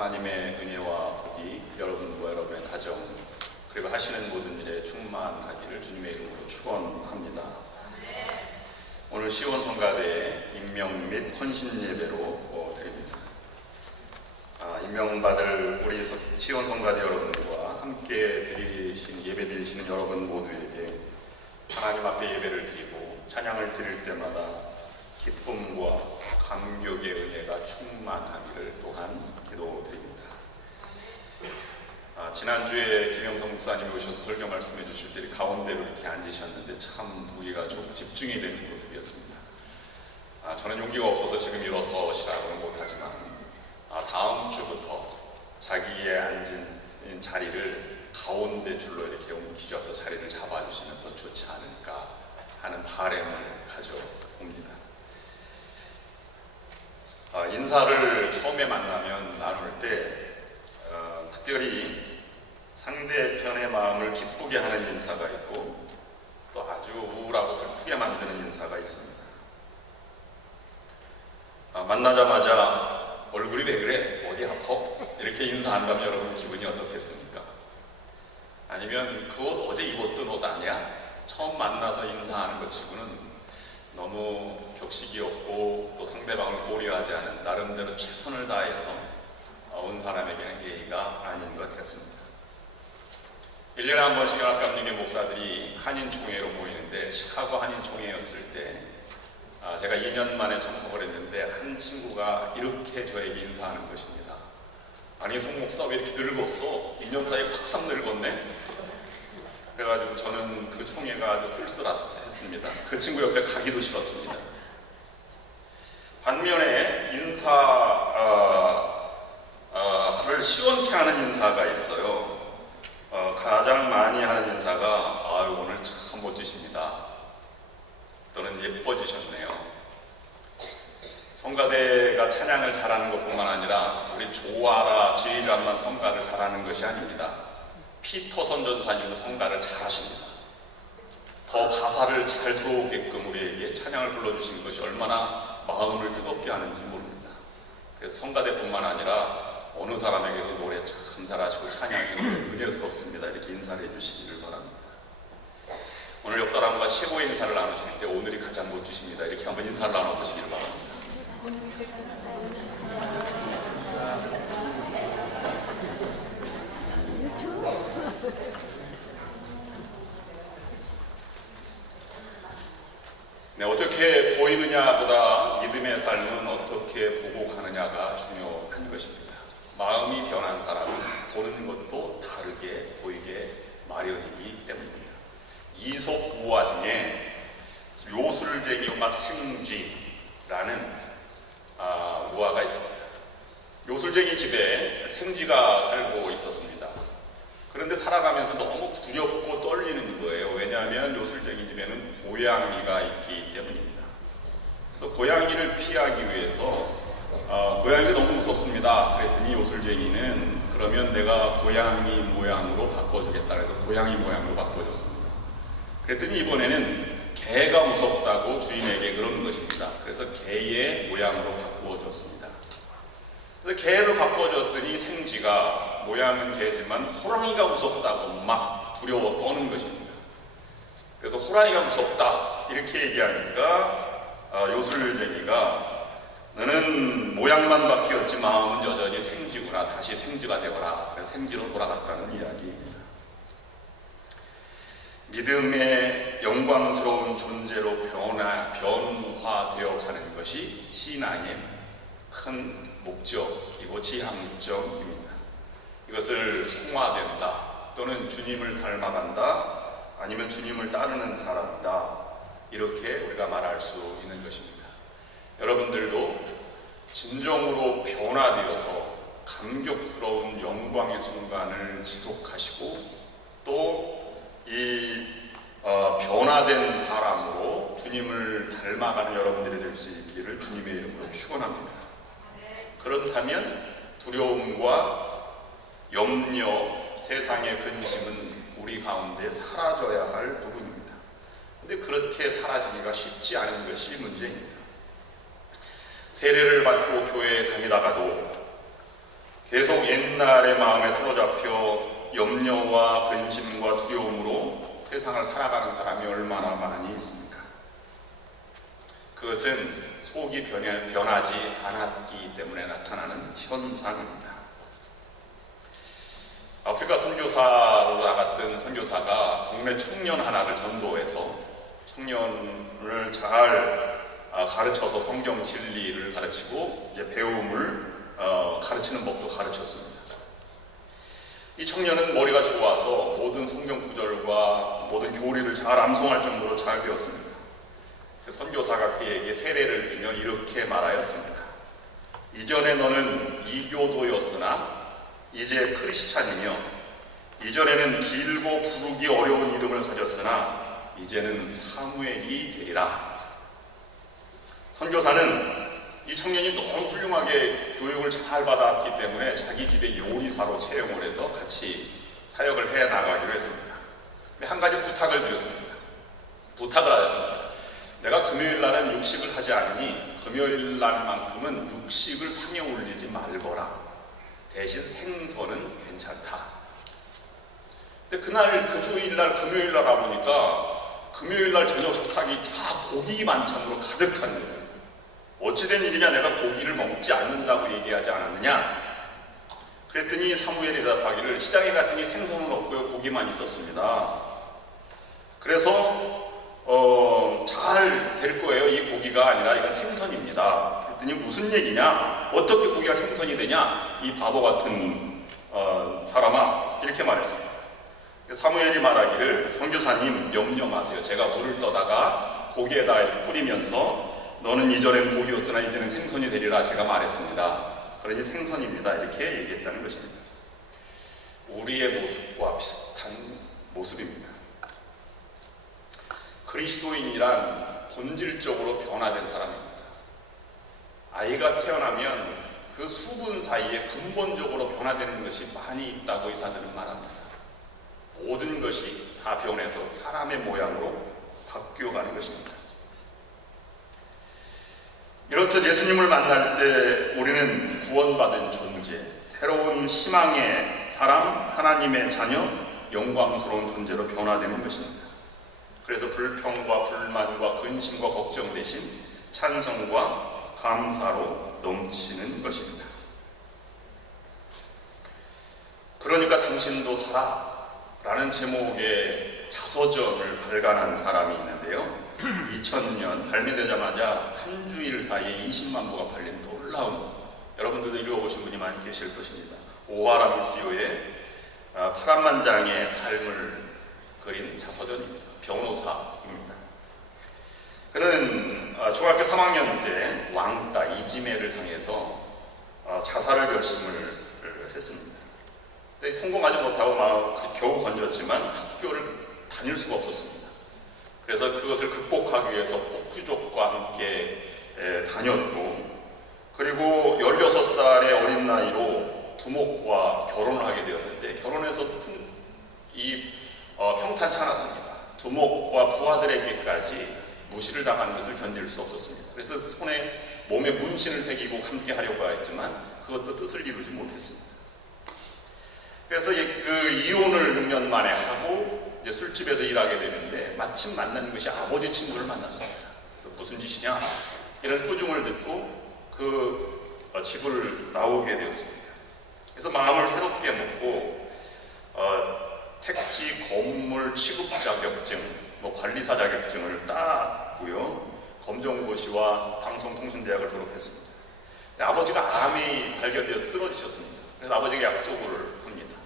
하나님의 은혜와 복이 여러분과 여러분의 가정 그리고 하시는 모든 일에 충만하기를 주님의 이름으로 축원합니다. 오늘 시온 성가대의 임명 및 헌신 예배로 드립니다. 임명받을 우리 시온 성가대 여러분과 함께 예배 드리시는 여러분 모두에게 하나님 앞에 예배를 드리고 찬양을 드릴 때마다 기쁨과 감격의 은혜가 충만하기를 또한 기도드립니다. 지난주에 김영성 목사님이 오셔서 설교 말씀해 주실 때 가운데로 이렇게 앉으셨는데 참 우리가 좀 집중이 되는 모습이었습니다. 저는 용기가 없어서 지금 일어서시라고는 못하지만 다음 주부터 자기의 앉은 자리를 가운데 줄로 이렇게 옮기셔서 자리를 잡아주시면 더 좋지 않을까 하는 바람을 가져봅니다. 인사를 처음에 만나면 나눌 때 특별히 상대편의 마음을 기쁘게 하는 인사가 있고 또 아주 우울하고 슬프게 만드는 인사가 있습니다. 만나자마자 얼굴이 왜 그래? 어디 아파? 이렇게 인사한다면 여러분 기분이 어떻겠습니까? 아니면 그 옷 어제 입었던 옷 아니야? 처음 만나서 인사하는 것 치고는 너무 격식이 없고 또 상대방을 고려하지 않은 나름대로 최선을 다해서 온 사람에게는 예의가 아닌 것 같습니다. 1년에 한 번씩 연합감리교 목사들이 한인총회로 모이는데 시카고 한인총회였을 때 제가 2년 만에 참석을 했는데 한 친구가 이렇게 저에게 인사하는 것입니다. 아니 송 목사 왜 이렇게 늙었어? 2년 사이에 확 늙었네? 그래가지고 저는 그 총회가 아주 쓸쓸했습니다. 그 친구 옆에 가기도 싫었습니다. 반면에 인사를 시원케 하는 인사가 있어요. 가장 많이 하는 인사가 오늘 참 멋지십니다. 또는 예뻐지셨네요. 성가대가 찬양을 잘하는 것뿐만 아니라 우리 조아라 지휘자만 성가를 잘하는 것이 아닙니다. 피터선 전사님도 성가를 잘하십니다. 더 가사를 잘 들어오게끔 우리에게 찬양을 불러주신 것이 얼마나 마음을 뜨겁게 하는지 모릅니다. 그래서 성가대뿐만 아니라 어느 사람에게도 노래 참 잘하시고 찬양이 은혜스럽습니다. 이렇게 인사를 해주시기를 바랍니다. 오늘 옆 사람과 최고의 인사를 나누실 때 오늘이 가장 멋지십니다. 이렇게 한번 인사를 나눠보시기를 바랍니다. 네, 어떻게 보이느냐보다 믿음의 삶은 어떻게 보고 가느냐가 중요한 것입니다. 마음이 변한 사람은 보는 것도 다르게 보이게 마련이기 때문입니다. 이솝우화 중에 요술쟁이와 생쥐라는 우화가 있습니다. 요술쟁이 집에 생쥐가 살고 있었습니다. 그런데 살아가면서 너무 두렵고 떨리는 거예요. 왜냐하면 요술쟁이 집에는 고양이가 있기 때문입니다. 그래서 고양이를 피하기 위해서 고양이가 너무 무섭습니다. 그랬더니 요술쟁이는 그러면 내가 고양이 모양으로 바꿔주겠다. 그래서 고양이 모양으로 바꿔줬습니다. 그랬더니 이번에는 개가 무섭다고 주인에게 그러는 것입니다. 그래서 개의 모양으로 바꾸어줬습니다. 그래서 개를 바꿔줬더니 생쥐가 모양은 개지만 호랑이가 무섭다고 막 두려워 떠는 것입니다. 그래서 호랑이가 무섭다 이렇게 얘기하니까 요술쟁이가 너는 모양만 바뀌었지 마음은 여전히 생쥐구나. 다시 생쥐가 되거라. 그래서 생쥐로 돌아갔다는 이야기입니다. 믿음의 영광스러운 존재로 변화되어 가는 것이 신앙의 큰 목적이고 지향점입니다. 이것을 성화된다 또는 주님을 닮아간다 아니면 주님을 따르는 사람이다 이렇게 우리가 말할 수 있는 것입니다. 여러분들도 진정으로 변화되어서 감격스러운 영광의 순간을 지속하시고 또 이 변화된 사람으로 주님을 닮아가는 여러분들이 될 수 있기를 주님의 이름으로 축원합니다. 그렇다면 두려움과 염려, 세상의 근심은 우리 가운데 사라져야 할 부분입니다. 그런데 그렇게 사라지기가 쉽지 않은 것이 문제입니다. 세례를 받고 교회에 다니다가도 계속 날의 마음에 사로잡혀 염려와 근심과 두려움으로 세상을 살아가는 사람이 얼마나 많이 있습니까? 그것은 속이 변하지 않았기 때문에 나타나는 현상입니다. 아프리카 선교사로 나갔던 선교사가 동네 청년 하나를 전도해서 청년을 잘 가르쳐서 성경 진리를 가르치고 이제 배움을 가르치는 법도 가르쳤습니다. 이 청년은 머리가 좋아서 모든 성경 구절과 모든 교리를 잘 암송할 정도로 잘 배웠습니다. 선교사가 그에게 세례를 주며 이렇게 말하였습니다. 이전에 너는 이교도였으나 이제 크리스찬이며, 이전에는 길고 부르기 어려운 이름을 가졌으나 이제는 사무엘이 되리라. 선교사는 이 청년이 너무 훌륭하게 교육을 잘 받았기 때문에 자기 집에 요리사로 채용을 해서 같이 사역을 해 나가기로 했습니다. 한 가지 부탁을 드렸습니다. 부탁을 하였습니다. 내가 금요일 날은 육식을 하지 않으니 금요일 날만큼은 육식을 상에 올리지 말거라. 대신 생선은 괜찮다. 근데 그날 그 주일날 금요일 날 와보니까 금요일 날 저녁 식탁이 다 고기 반찬으로 가득한 거예요. 어찌된 일이냐, 내가 고기를 먹지 않는다고 얘기하지 않았느냐? 그랬더니 사무엘이 대답하기를 시장에 갔더니 생선은 없고요, 고기만 있었습니다. 그래서 잘 될 거예요. 이 고기가 아니라 이건 생선입니다. 그랬더니 무슨 얘기냐? 어떻게 고기가 생선이 되냐? 이 바보 같은 사람아, 이렇게 말했습니다. 사무엘이 말하기를 선교사님 염려 마세요. 제가 물을 떠다가 고기에다 이렇게 뿌리면서 너는 이전엔 고기였으나 이제는 생선이 되리라 제가 말했습니다. 그러니 생선입니다. 이렇게 얘기했다는 것입니다. 우리의 모습과 비슷한 모습입니다. 그리스도인이란 본질적으로 변화된 사람입니다. 아이가 태어나면 그 수분 사이에 근본적으로 변화되는 것이 많이 있다고 의사들은 말합니다. 모든 것이 다 변해서 사람의 모양으로 바뀌어가는 것입니다. 이렇듯 예수님을 만날 때 우리는 구원받은 존재, 새로운 희망의 사람, 하나님의 자녀, 영광스러운 존재로 변화되는 것입니다. 그래서 불평과 불만과 근심과 걱정 대신 찬성과 감사로 넘치는 것입니다. 그러니까 당신도 살아 라는 제목의 자서전을 발간한 사람이 있는데요. 2000년 발매되자마자 한 주일 사이에 20만 부가 팔린 놀라운, 여러분들도 읽어보신 분이 많이 계실 것입니다. 오하라 미스요의 파란만 장의 삶을 그린 자서전입니다. 변호사입니다. 그는 중학교 3학년 때 왕따 이지매를 당해서 자살을 결심을 했습니다. 근데 성공하지 못하고 겨우 건졌지만 학교를 다닐 수가 없었습니다. 그래서 그것을 극복하기 위해서 폭주족과 함께 다녔고, 그리고 16살의 어린 나이로 두목과 결혼을 하게 되었는데 결혼해서 평탄치 않았습니다. 두목과 부하들에게까지 무시를 당하는 것을 견딜 수 없었습니다. 그래서 몸에 문신을 새기고 함께 하려고 했지만 그것도 뜻을 이루지 못했습니다. 그래서 그 이혼을 6년 만에 하고 이제 술집에서 일하게 되는데 마침 만난 것이 아버지 친구를 만났습니다. 그래서 무슨 짓이냐? 이런 꾸중을 듣고 그 집을 나오게 되었습니다. 그래서 마음을 새롭게 먹고 택지 건물 취급 자격증, 관리사 자격증을 따고요. 검정고시와 방송통신대학을 졸업했습니다. 아버지가 암이 발견되어서 쓰러지셨습니다. 그래서 아버지에게 약속을 합니다.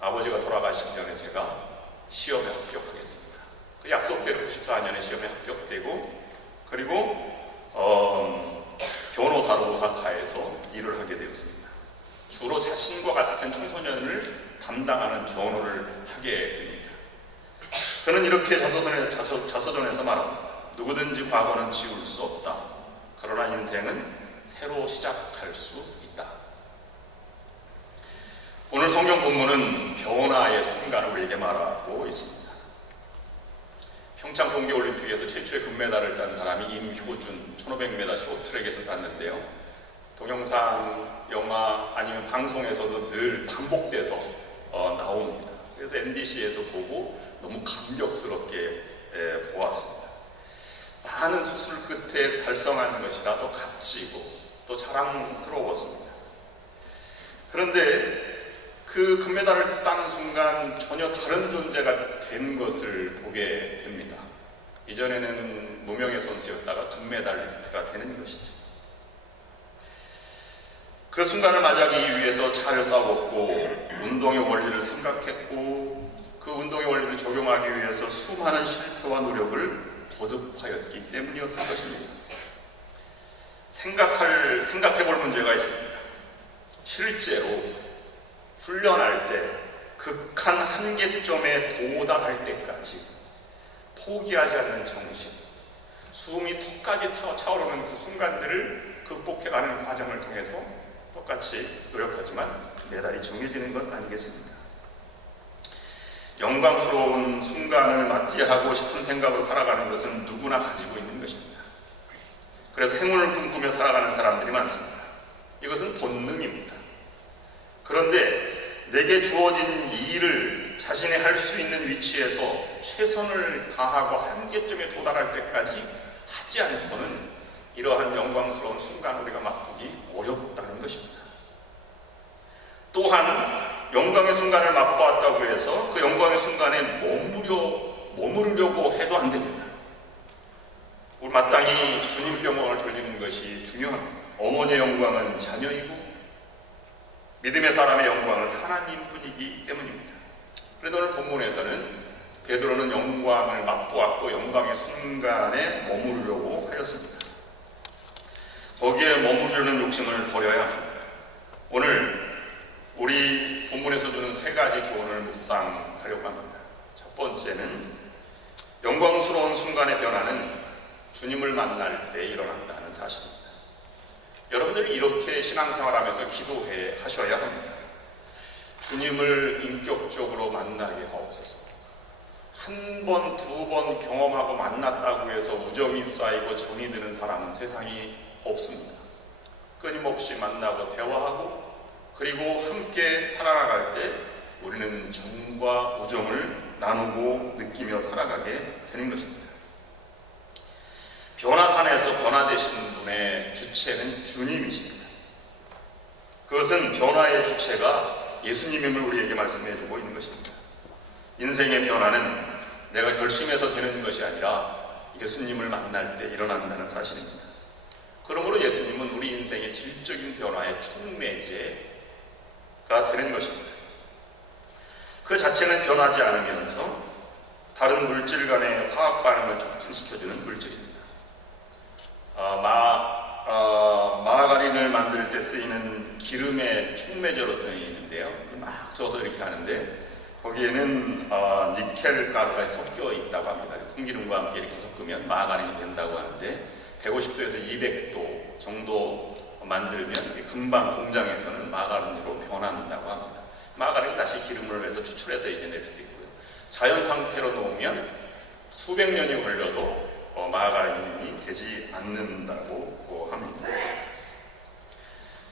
아버지가 돌아가시기 전에 제가 시험에 합격하겠습니다. 그 약속대로 94년에 시험에 합격되고, 그리고 변호사로 오사카에서 일을 하게 되었습니다. 주로 자신과 같은 청소년을 담당하는 변호를 하게 됩니다. 그는 이렇게 자서전에서 말합니다. 누구든지 과거는 지울 수 없다. 그러나 인생은 새로 시작할 수 있다. 오늘 성경 본문은 변화의 순간을 우리에게 말하고 있습니다. 평창 동계올림픽에서 최초의 금메달을 딴 사람이 임효준, 1500m 쇼트랙에서 땄는데요. 동영상, 영화 아니면 방송에서도 늘 반복돼서 나옵니다. 그래서 MBC에서 보고 너무 감격스럽게 보았습니다. 많은 수술 끝에 달성한 것이라 더 값지고 또 자랑스러웠습니다. 그런데 그 금메달을 따는 순간 전혀 다른 존재가 된 것을 보게 됩니다. 이전에는 무명의 선수였다가 금메달리스트가 되는 것이죠. 그 순간을 맞이하기 위해서 잘 싸웠고 운동의 원리를 생각했고 그 운동의 원리를 적용하기 위해서 수많은 실패와 노력을 거듭하였기 때문이었을 것입니다. 생각해볼 문제가 있습니다. 실제로 훈련할 때 극한 한계점에 도달할 때까지 포기하지 않는 정신, 숨이 턱까지 차오르는 그 순간들을 극복해가는 과정을 통해서 똑같이 노력하지만 메달이 정해지는 것 아니겠습니까? 영광스러운 순간을 맞이하고 싶은 생각으로 살아가는 것은 누구나 가지고 있는 것입니다. 그래서 행운을 꿈꾸며 살아가는 사람들이 많습니다. 이것은 본능입니다. 그런데 내게 주어진 이 일을 자신이 할 수 있는 위치에서 최선을 다하고 한계점에 도달할 때까지 하지 않고는 이러한 영광스러운 순간을 우리가 맛보기 어렵다는 것입니다. 또한 영광의 순간을 맛보았다고 해서 그 영광의 순간에 머무르려고 해도 안 됩니다. 우리 마땅히 주님께 영광을 돌리는 것이 중요합니다. 어머니의 영광은 자녀이고 믿음의 사람의 영광은 하나님뿐이기 때문입니다. 그래도 오늘 본문에서는 베드로는 영광을 맛보았고 영광의 순간에 머무르려고 하였습니다. 거기에 머무르려는 욕심을 버려야 합니다. 오늘 우리 본문에서 주는 세 가지 교훈을 묵상하려고 합니다. 첫 번째는 영광스러운 순간의 변화는 주님을 만날 때 일어난다는 사실입니다. 여러분들이 이렇게 신앙생활하면서 기도해 하셔야 합니다. 주님을 인격적으로 만나게 하옵소서. 한 번, 두 번 경험하고 만났다고 해서 우정이 쌓이고 정이 드는 사람은 세상이 없습니다. 끊임없이 만나고 대화하고 그리고 함께 살아나갈 때 우리는 정과 우정을 나누고 느끼며 살아가게 되는 것입니다. 변화산에서 변화되신 분의 주체는 주님이십니다. 그것은 변화의 주체가 예수님임을 우리에게 말씀해주고 있는 것입니다. 인생의 변화는 내가 결심해서 되는 것이 아니라 예수님을 만날 때 일어난다는 사실입니다. 그러므로 예수님은 우리 인생의 질적인 변화의 촉매제가 되는 것입니다. 그 자체는 변하지 않으면서 다른 물질 간의 화학 반응을 촉진시켜주는 물질입니다. 마가린을 만들 때 쓰이는 기름의 촉매제로 쓰이는데요. 막 저어서 이렇게 하는데 거기에는 니켈 가루가 섞여 있다고 합니다. 콩기름과 함께 이렇게 섞으면 마가린이 된다고 하는데 150도에서 200도 정도 만들면 금방 공장에서는 마가린으로 변한다고 합니다. 마가린 다시 기름을 내서 추출해서 이제 낼 수도 있고요. 자연 상태로 놓으면 수백 년이 걸려도 마가린이 되지 않는다고 합니다.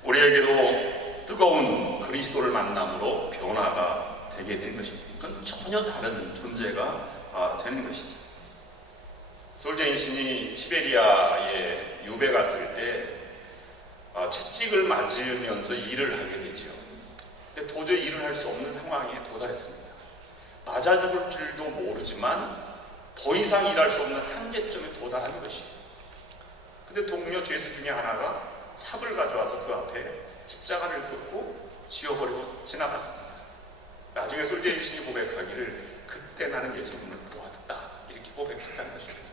우리에게도 뜨거운 그리스도를 만남으로 변화가 되게 된 것입니다. 그건 전혀 다른 존재가 되는 것이죠. 솔제인 신이 시베리아에 유배 갔을 때 채찍을 맞으면서 일을 하게 되죠. 근데 도저히 일을 할 수 없는 상황에 도달했습니다. 맞아 죽을 줄도 모르지만 더 이상 일할 수 없는 한계점에 도달한 것이에요. 근데 동료 죄수 중에 하나가 삽을 가져와서 그 앞에 십자가를 긋고 지어버리고 지나갔습니다. 나중에 솔제인 신이 고백하기를 그때 나는 예수님을 보았다 이렇게 고백했다는 것입니다.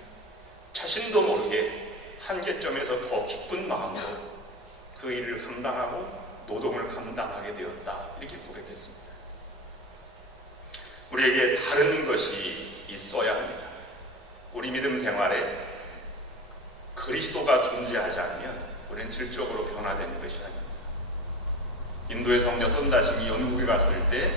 자신도 모르게 한계점에서 더 기쁜 마음으로 그 일을 감당하고 노동을 감당하게 되었다 이렇게 고백했습니다. 우리에게 다른 것이 있어야 합니다. 우리 믿음 생활에 그리스도가 존재하지 않으면 우리는 질적으로 변화되는 것이 아닙니다. 인도의 성녀 선다신이 영국에 갔을 때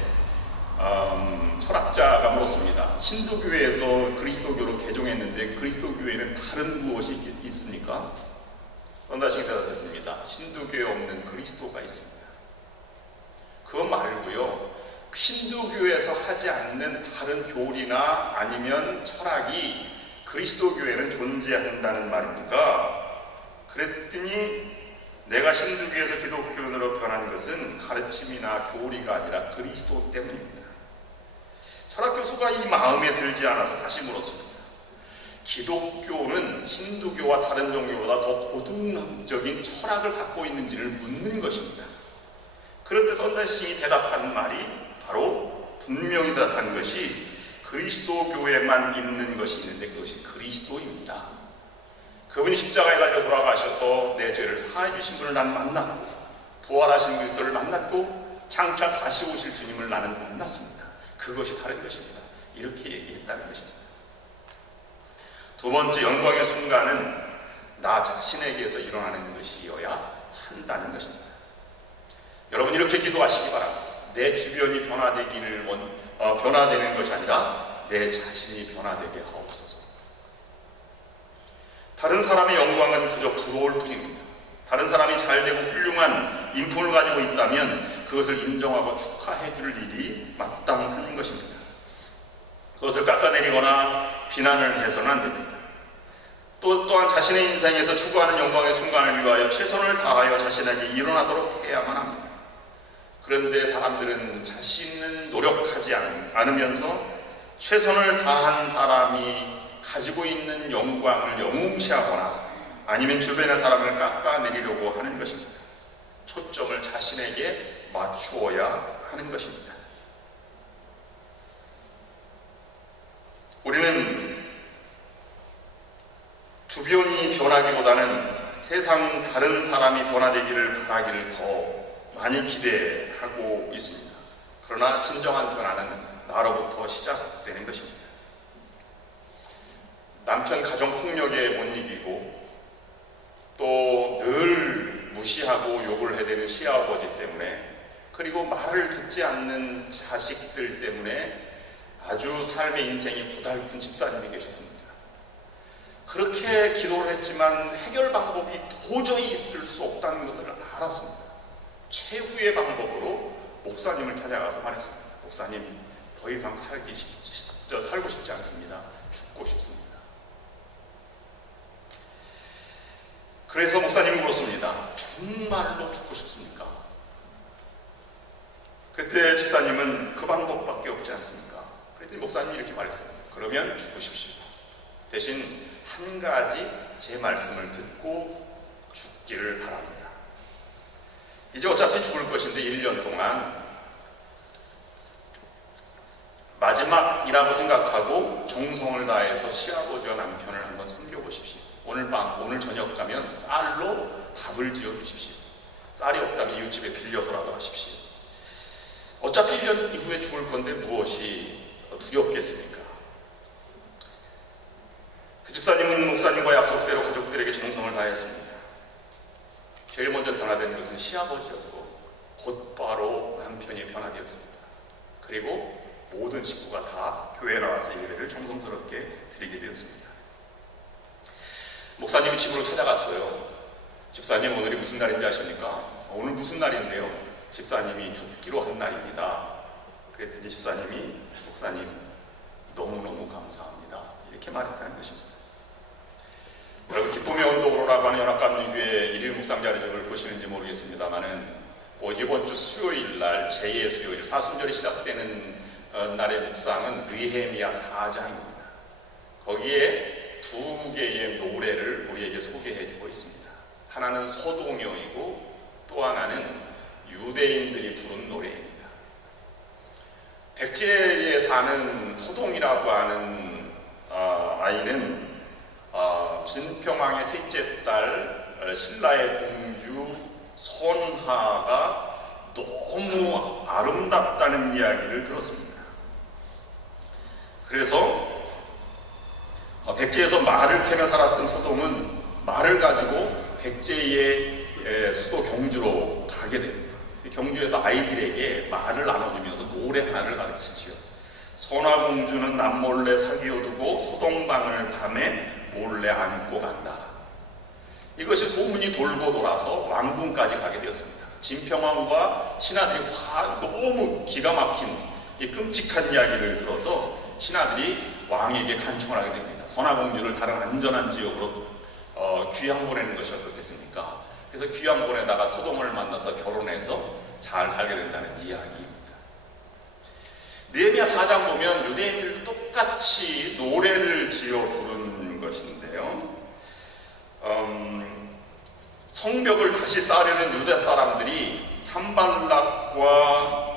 철학자가 물었습니다. 신도교회에서 그리스도교로 개종했는데 그리스도교회에는 다른 무엇이 있습니까? 선다신이 대답했습니다. 신도교회에 없는 그리스도가 있습니다. 그거 말고요, 힌두교에서 하지 않는 다른 교리나 아니면 철학이 그리스도교에는 존재한다는 말입니까? 그랬더니 내가 힌두교에서 기독교인으로 변한 것은 가르침이나 교리가 아니라 그리스도 때문입니다. 철학 교수가 이 마음에 들지 않아서 다시 물었습니다. 기독교는 힌두교와 다른 종교보다 더 고등학적인 철학을 갖고 있는지를 묻는 것입니다. 그런데 선대신이 대답한 말이 바로 분명히 대답한 것이 그리스도교에만 있는 것이 있는데 그것이 그리스도입니다. 그분이 십자가에 달려 돌아가셔서 내 죄를 사해 주신 분을 난 만났고, 부활하신 그리스도를 만났고, 장차 다시 오실 주님을 나는 만났습니다. 그것이 다른 것입니다. 이렇게 얘기했다는 것입니다. 두 번째, 영광의 순간은 나 자신에게서 일어나는 것이어야 한다는 것입니다. 여러분, 이렇게 기도하시기 바랍니다. 내 주변이 변화되는 것이 아니라 내 자신이 변화되게 하옵소서. 다른 사람의 영광은 그저 부러울 뿐입니다. 다른 사람이 잘되고 훌륭한 인품을 가지고 있다면 그것을 인정하고 축하해 줄 일이 마땅한 것입니다. 그것을 깎아내리거나 비난을 해서는 안 됩니다. 또한 자신의 인생에서 추구하는 영광의 순간을 위하여 최선을 다하여 자신에게 일어나도록 해야만 합니다. 그런데 사람들은 자신은 노력하지 않으면서 최선을 다한 사람이 가지고 있는 영광을 영웅시하거나 아니면 주변의 사람을 깎아내리려고 하는 것입니다. 초점을 자신에게 맞추어야 하는 것입니다. 우리는 주변이 변하기보다는 세상 다른 사람이 변화되기를 바라기를 더 많이 기대하고 있습니다. 그러나 진정한 변화는 나로부터 시작되는 것입니다. 남편 가정폭력에 못 이기고 또 늘 무시하고 욕을 해대는 시아버지 때문에, 그리고 말을 듣지 않는 자식들 때문에 아주 삶의 인생이 고달픈 집사님이 계셨습니다. 그렇게 기도를 했지만 해결 방법이 도저히 있을 수 없다는 것을 알았습니다. 최후의 방법으로 목사님을 찾아가서 말했습니다. 목사님, 더 이상 살고 싶지 않습니다. 죽고 싶습니다. 그래서 목사님이 물었습니다. 정말로 죽고 싶습니까? 그때 집사님은 그 방법밖에 없지 않습니까? 그랬더니 목사님이 이렇게 말했어요. 그러면 죽으십시오. 대신 한 가지 제 말씀을 듣고 죽기를 바랍니다. 이제 어차피 죽을 것인데 1년 동안 마지막이라고 생각하고 정성을 다해서 시아버지와 남편을 한번 섬겨보십시오. 오늘 저녁 가면 쌀로 밥을 지어 주십시오. 쌀이 없다면 이웃집에 빌려서라도 하십시오. 어차피 1년 이후에 죽을 건데 무엇이 두렵겠습니까? 그 집사님은 목사님과 약속대로 가족들에게 정성을 다했습니다. 제일 먼저 변화된 것은 시아버지였고 곧바로 남편이 변화되었습니다. 그리고 모든 식구가 다 교회에 나와서 예배를 정성스럽게 드리게 되었습니다. 목사님이 집으로 찾아갔어요. 집사님, 오늘이 무슨 날인지 아십니까? 오늘 무슨 날인데요? 집사님이 죽기로 한 날입니다. 그랬더니 집사님이 목사님, 너무너무 감사합니다. 이렇게 말했다는 것입니다. 여러분, 기쁨의 언덕으로라고 하는 연합감리교회 일일 묵상 자료집을 보시는지 모르겠습니다만은 이번 주 수요일 날 제2의 수요일 사순절이 시작되는 날의 묵상은 느헤미야 4장입니다. 거기에 두 개의 노래를 우리에게 소개해주고 있습니다. 하나는 서동요이고 또 하나는 유대인들이 부른 노래입니다. 백제에 사는 서동이라고 하는 아이는 진평왕의 셋째 딸 신라의 공주 선하가 너무 아름답다는 이야기를 들었습니다. 그래서 백제에서 말을 캐며 살았던 서동은 말을 가지고 백제의 수도 경주로 가게 됩니다. 경주에서 아이들에게 말을 나눠주면서 노래 하나를 가르치지요. 선화공주는 남몰래 사귀어두고 소동방을 밤에 몰래 안고 간다. 이것이 소문이 돌고 돌아서 왕궁까지 가게 되었습니다. 진평왕과 신하들이 너무 기가 막힌 이 끔찍한 이야기를 들어서 신하들이 왕에게 간청을 하게 됩니다. 선하공주를 다른 안전한 지역으로 귀양 보내는 것이 어떻겠습니까? 그래서 귀양 보내다가 소돔을 만나서 결혼해서 잘 살게 된다는 이야기입니다. 느헤미야 4장 보면 유대인들도 똑같이 노래를 지어 부른 것인데요. 성벽을 다시 쌓으려는 유대 사람들이 산발락과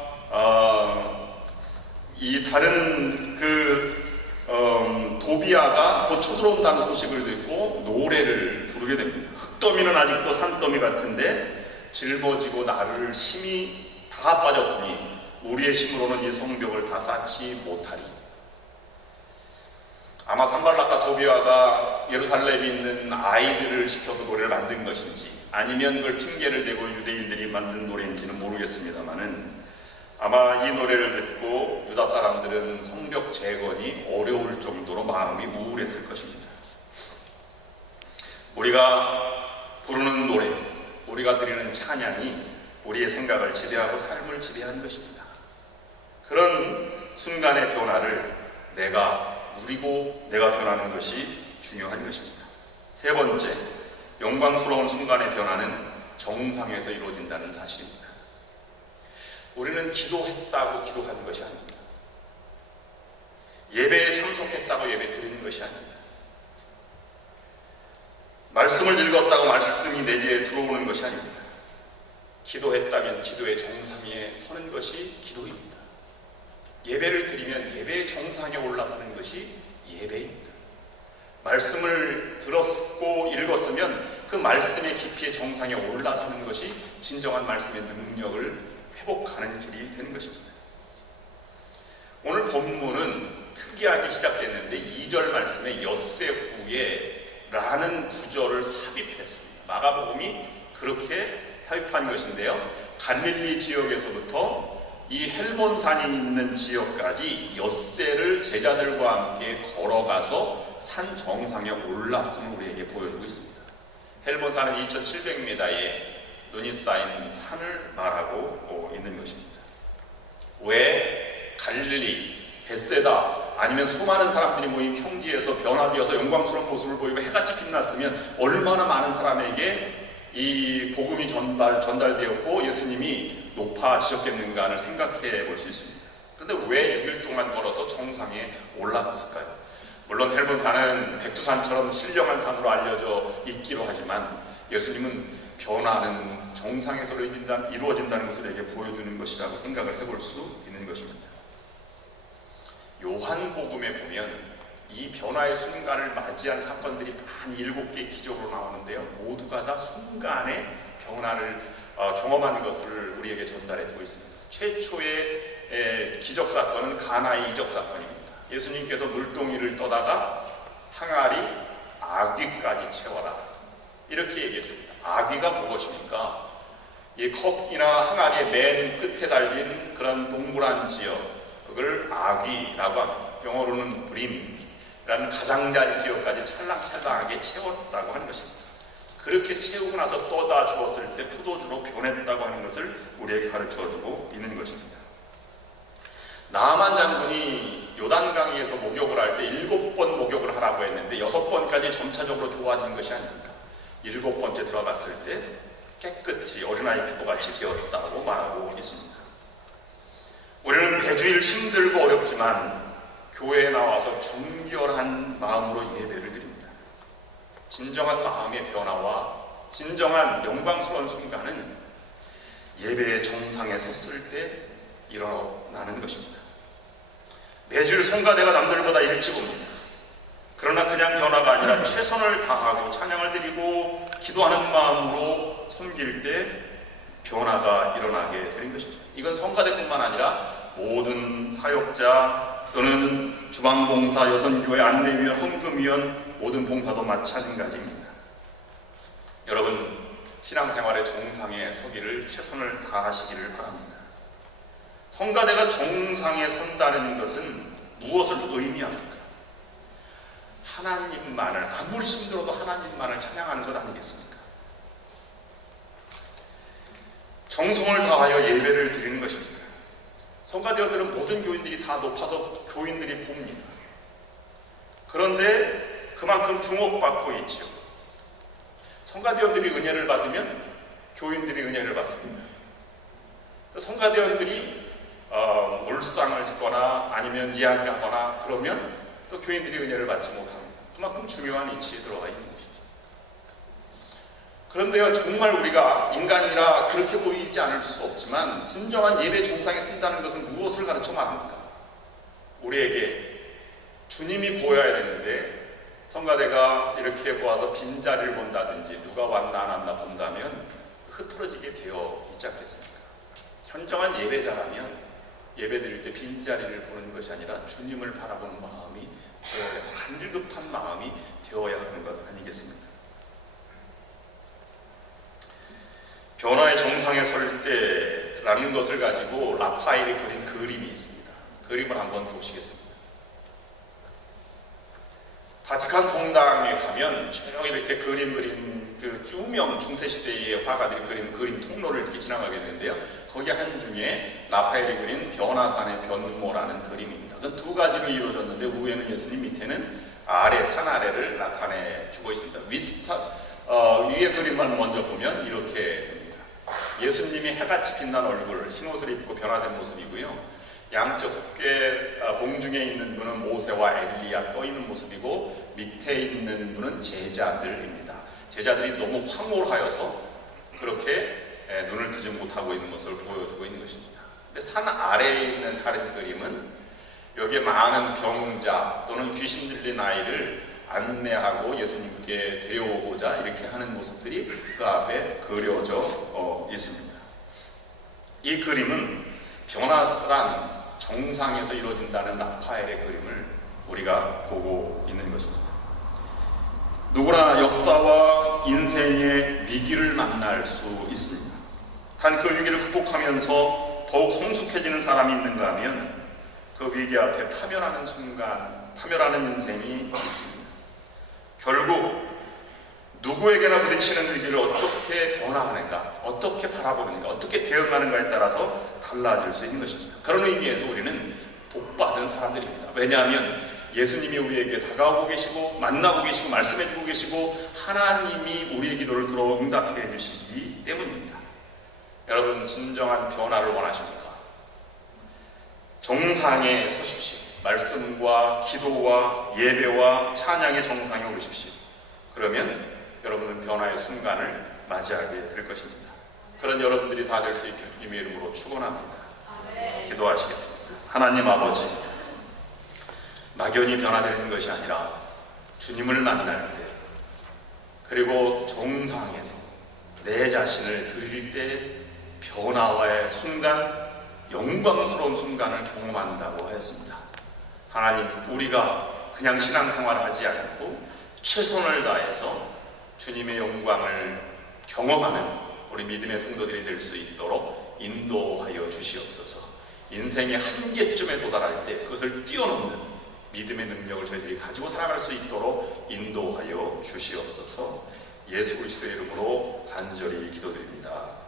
이 다른 도비아가 곧 쳐들어온다는 소식을 듣고 노래를 부르게 됩니다. 흙더미는 아직도 산더미 같은데 짊어지고 나를 힘이 다 빠졌으니 우리의 힘으로는 이 성벽을 다 쌓지 못하리. 아마 산발락과 도비아가 예루살렘에 있는 아이들을 시켜서 노래를 만든 것인지 아니면 그걸 핑계를 대고 유대인들이 만든 노래인지는 모르겠습니다만은 아마 이 노래를 듣고 유다 사람들은 성벽 재건이 어려울 정도로 마음이 우울했을 것입니다. 우리가 부르는 노래, 우리가 드리는 찬양이 우리의 생각을 지배하고 삶을 지배하는 것입니다. 그런 순간의 변화를 내가 누리고 내가 변하는 것이 중요한 것입니다. 세 번째, 영광스러운 순간의 변화는 정상에서 이루어진다는 사실입니다. 우리는 기도했다고 기도하는 것이 아닙니다. 예배에 참석했다고 예배 드리는 것이 아닙니다. 말씀을 읽었다고 말씀이 내게 들어오는 것이 아닙니다. 기도했다면 기도의 정상에 서는 것이 기도입니다. 예배를 드리면 예배의 정상에 올라서는 것이 예배입니다. 말씀을 들었고 읽었으면 그 말씀의 깊이의 정상에 올라서는 것이 진정한 말씀의 능력을 회복하는 길이 되는 것입니다. 오늘 본문은 특이하게 시작됐는데 2절 말씀에 엿새 후에 라는 구절을 삽입했습니다. 마가복음이 그렇게 삽입한 것인데요. 갈릴리 지역에서부터 이 헬몬산이 있는 지역까지 엿새를 제자들과 함께 걸어가서 산 정상에 올랐음을 우리에게 보여주고 있습니다. 헬몬산은 2700m의 눈이 쌓인 산을 말하고 있는 것입니다. 왜 갈릴리, 벳세다 아니면 수많은 사람들이 모인 평지에서 변화되어서 영광스러운 모습을 보이고 해같이 빛났으면 얼마나 많은 사람에게 이 복음이 전달되었고 예수님이 높아지셨겠는가를 생각해 볼 수 있습니다. 그런데 왜 6일 동안 걸어서 정상에 올라갔을까요? 물론 헬몬산은 백두산처럼 신령한 산으로 알려져 있기도 하지만 예수님은 변화는 정상에서 이루어진다는 것을 내게 보여주는 것이라고 생각을 해볼 수 있는 것입니다. 요한복음에 보면 이 변화의 순간을 맞이한 사건들이 한 7개의 기적으로 나오는데요. 모두가 다 순간의 변화를 경험한 것을 우리에게 전달해 주고 있습니다. 최초의 기적 사건은 가나의 이적 사건입니다. 예수님께서 물동이를 떠다가 항아리 아귀까지 채워라 이렇게 얘기했습니다. 아귀가 무엇입니까? 이 컵이나 항아리의 맨 끝에 달린 그런 동그란 지역을 아귀라고 합니다. 영어로는 브림이라는 가장자리 지역까지 찰랑찰랑하게 채웠다고 하는 것입니다. 그렇게 채우고 나서 떠다 주었을 때 포도주로 변했다고 하는 것을 우리에게 가르쳐주고 있는 것입니다. 나아만 장군이 요단강에서 목욕을 할 때 7번 목욕을 하라고 했는데 6번까지 점차적으로 좋아진 것이 아닙니다. 7번째 들어갔을 때 깨끗이 어린아이 피부같이 되었다고 말하고 있습니다. 우리는 매주일 힘들고 어렵지만 교회에 나와서 정결한 마음으로 예배를 드립니다. 진정한 마음의 변화와 진정한 영광스러운 순간은 예배의 정상에 섰을 때 일어나는 것입니다. 매주일 성가대가 남들보다 일찍 옵니다. 그러나 그냥 변화가 아니라 최선을 다하고 찬양을 드리고 기도하는 마음으로 섬길 때 변화가 일어나게 되는 것입니다. 이건 성가대뿐만 아니라 모든 사역자 또는 주방봉사, 여선교회, 안내위원, 헌금위원 모든 봉사도 마찬가지입니다. 여러분, 신앙생활의 정상에 서기를 최선을 다하시기를 바랍니다. 성가대가 정상에 선다는 것은 무엇을 의미합니까? 하나님만을, 아무리 힘들어도 하나님만을 찬양하는 것 아니겠습니까? 정성을 다하여 예배를 드리는 것입니다. 성가대원들은 모든 교인들이 다 높아서 교인들이 봅니다. 그런데 그만큼 주목받고 있죠. 성가대원들이 은혜를 받으면 교인들이 은혜를 받습니다. 성가대원들이 몰상을 짓거나 아니면 이야기하거나 그러면 또 교인들이 은혜를 받지 못합니다. 그만큼 중요한 위치에 들어가 있는 것이죠. 그런데요, 정말 우리가 인간이라 그렇게 보이지 않을 수 없지만 진정한 예배 정상에 쓴다는 것은 무엇을 가르쳐 말합니까? 우리에게 주님이 보여야 되는데 성가대가 이렇게 보아서 빈자리를 본다든지 누가 왔나 안 왔나 본다면 흐트러지게 되어 있지 않겠습니까? 현정한 예배자라면 예배드릴 때 빈자리를 보는 것이 아니라 주님을 바라보는 마음이 되어야, 간질급한 마음이 되어야 하는 것 아니겠습니까? 변화의 정상에 설 때라는 것을 가지고 라파엘이 그린 그림이 있습니다. 그림을 한번 보시겠습니다. 바티칸 성당에 가면 쭉 이렇게 그림 그린 그 유명 중세시대의 화가들이 그린 그림 통로를 이렇게 지나가게 되는데요. 거기 한 중에 라파엘이 그린 변화산의 변모라는 그림입니다. 그건 두 가지로 이루어졌는데 위에는 예수님, 밑에는 아래, 산 아래를 나타내 주고 있습니다. 위에 그림을 먼저 보면 이렇게 됩니다. 예수님이 해같이 빛난 얼굴, 흰옷을 입고 변화된 모습이고요. 양쪽에 공중에 있는 분은 모세와 엘리야 떠 있는 모습이고 밑에 있는 분은 제자들입니다. 제자들이 너무 황홀하여서 그렇게 눈을 뜨지 못하고 있는 모습을 보여주고 있는 것입니다. 근데 산 아래에 있는 다른 그림은 여기에 많은 병자 또는 귀신 들린 아이를 안내하고 예수님께 데려오고자 이렇게 하는 모습들이 그 앞에 그려져 있습니다. 이 그림은 변화산 정상에서 이루어진다는 라파엘의 그림을 우리가 보고 있는 것입니다. 누구나 역사와 인생의 위기를 만날 수 있습니다. 단 그 위기를 극복하면서 더욱 성숙해지는 사람이 있는가 하면 그 위기 앞에 파멸하는 순간, 파멸하는 인생이 있습니다. 결국 누구에게나 부딪히는 위기를 어떻게 변화하는가, 어떻게 바라보는가, 어떻게 대응하는가에 따라서 달라질 수 있는 것입니다. 그런 의미에서 우리는 복받은 사람들입니다. 왜냐하면 예수님이 우리에게 다가오고 계시고 만나고 계시고 말씀해주고 계시고 하나님이 우리의 기도를 들어 응답해 주시기 때문입니다. 여러분, 진정한 변화를 원하십니까? 정상에 서십시오. 말씀과 기도와 예배와 찬양의 정상에 오르십시오. 그러면 여러분은 변화의 순간을 맞이하게 될 것입니다. 그런 여러분들이 다 될 수 있게 주님의 이름으로 축원합니다. 기도하시겠습니다. 하나님 아버지, 막연히 변화되는 것이 아니라 주님을 만날 때, 그리고 정상에서 내 자신을 드릴 때 변화와의 순간, 영광스러운 순간을 경험한다고 하였습니다. 하나님, 우리가 그냥 신앙생활을 하지 않고 최선을 다해서 주님의 영광을 경험하는 우리 믿음의 성도들이 될 수 있도록 인도하여 주시옵소서. 인생의 한계점에 도달할 때 그것을 뛰어넘는 믿음의 능력을 저희들이 가지고 살아갈 수 있도록 인도하여 주시옵소서. 예수 그리스도의 이름으로 간절히 기도드립니다.